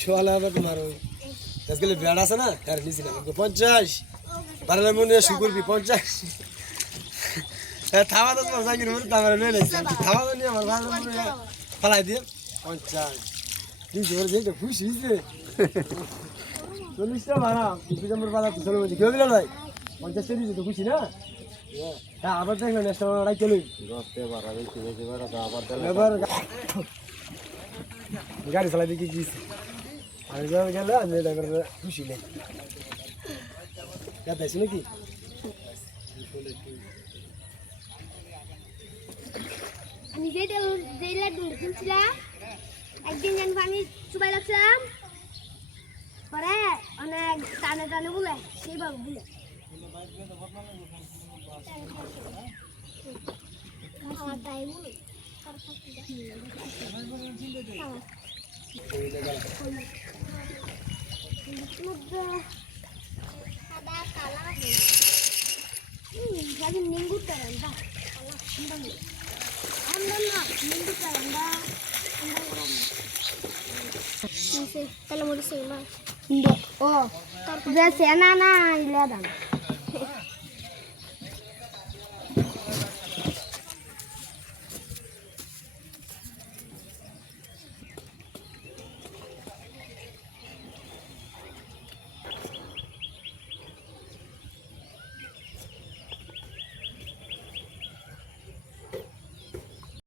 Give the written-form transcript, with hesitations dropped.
শোয়ালা তোমার আজকাল বেড় আছে না তার নিয়েছিলাম 50 বারালার মনে শুকুরবি 50 থামা তো তোমার জাগির মনে তারপরে নিয়ে নিয়েছিলাম থামা তো নিয়ে আমার বারালার মনে ফালাই দিয়ে 50 দিদি ওর যেটা খুশি হয়েছে 40টা ভাড়া নম্বর বাজার তো চলো বলছি কেউ দিল ভাই 50 দিয়েছে তো খুশি না হ্যাঁ আবার দেখবেন নেক্সট টাইম চলো আবার গাড়ি চালাই দিয়ে কি আমি যখন গেলে আমি খুশি নেই যাচ্ছি নাকি আমি যে লাড্ডু কিনছিলাম একদিন জানি আমি চুবাই লাগছিলাম পরে অনেক টানে টানে বলে সেইভাবে বলে তাই বলে kalau mau disini mah, oh, udah sih anak-anak lihat